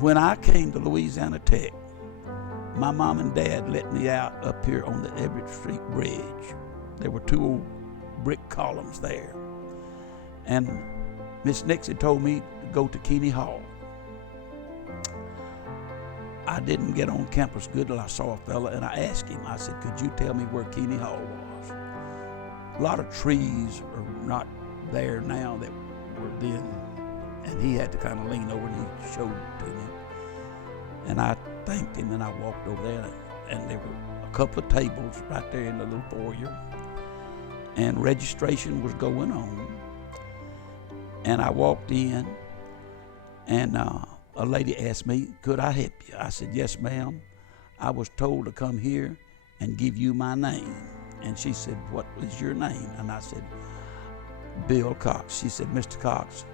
When I came to Louisiana Tech, my mom and dad let me out up here on the Everett Street Bridge. There were two old brick columns there. And Miss Nixie told me to go to Keeney Hall. I didn't get on campus good till I saw a fella, and I asked him, I said, could you tell me where Keeney Hall was? A lot of trees are not there now that were then, and he had to kind of lean over and he showed it to me. And I thanked him, and I walked over there, and there were a couple of tables right there in the little foyer, and registration was going on. And I walked in, and a lady asked me, could I help you? I said, yes, ma'am. I was told to come here and give you my name. And she said, what is your name? And I said, Bill Cox. She said, Mr. Cox,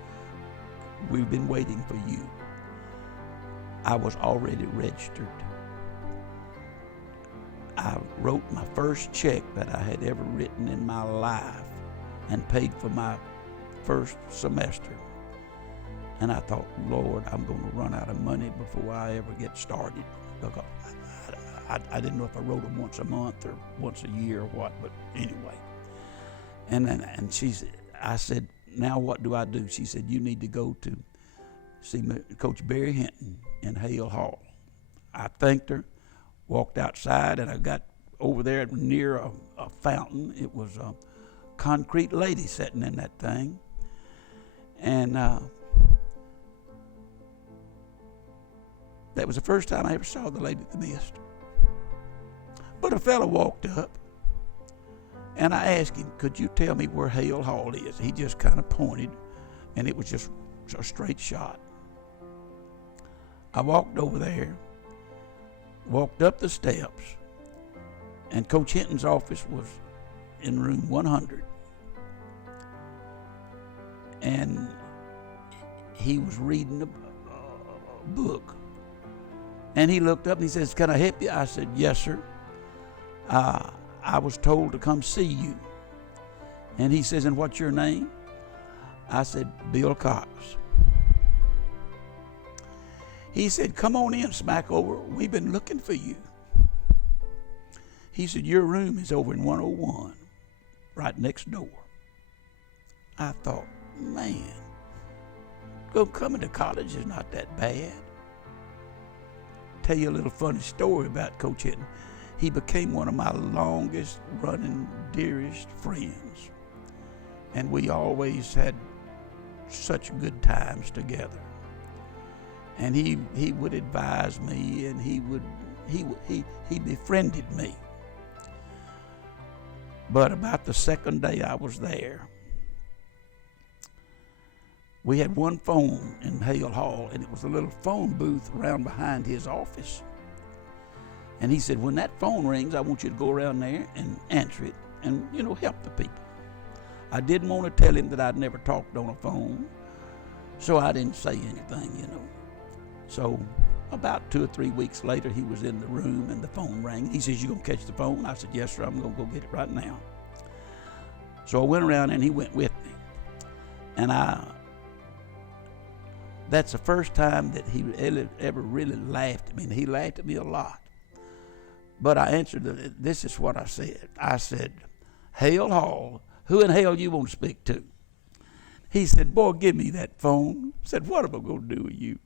we've been waiting for you. I was already registered. I wrote my first check that I had ever written in my life and paid for my first semester. And I thought, Lord, I'm going to run out of money before I ever get started. Because I didn't know if I wrote them once a month or once a year or what, but anyway. And she said, I said, now what do I do? She said, you need to go to see Coach Barry Hinton in Hale Hall. I thanked her, walked outside, and I got over there near a fountain. It was a concrete lady sitting in that thing. And that was the first time I ever saw the lady at the mist. But a fellow walked up, and I asked him, could you tell me where Hale Hall is? He just kind of pointed, and it was just a straight shot. I walked over there, walked up the steps, and Coach Hinton's office was in room 100. And he was reading a book. And he looked up and he says, can I help you? I said, yes, sir. I was told to come see you. And he says, and what's your name? I said, Bill Cox. He said, come on in, Smackover. We've been looking for you. He said, your room is over in 101, right next door. I thought, man, coming to college is not that bad. Tell you a little funny story about Coach Hinton. He became one of my longest running, dearest friends. And we always had such good times together. And he would advise me, and he befriended me. But about the second day I was there, we had one phone in Hale Hall, and it was a little phone booth around behind his office. And he said, when that phone rings, I want you to go around there and answer it and, help the people. I didn't want to tell him that I'd never talked on a phone, so I didn't say anything, So about 2 or 3 weeks later, he was in the room and the phone rang. He says, you gonna catch the phone? I said, yes, sir, I'm gonna go get it right now. So I went around and he went with me. And that's the first time that he ever really laughed at me. And he laughed at me a lot. But I answered, this is what I said. I said, Hale Hall, who in hell you want to speak to? He said, boy, give me that phone. I said, what am I going to do with you?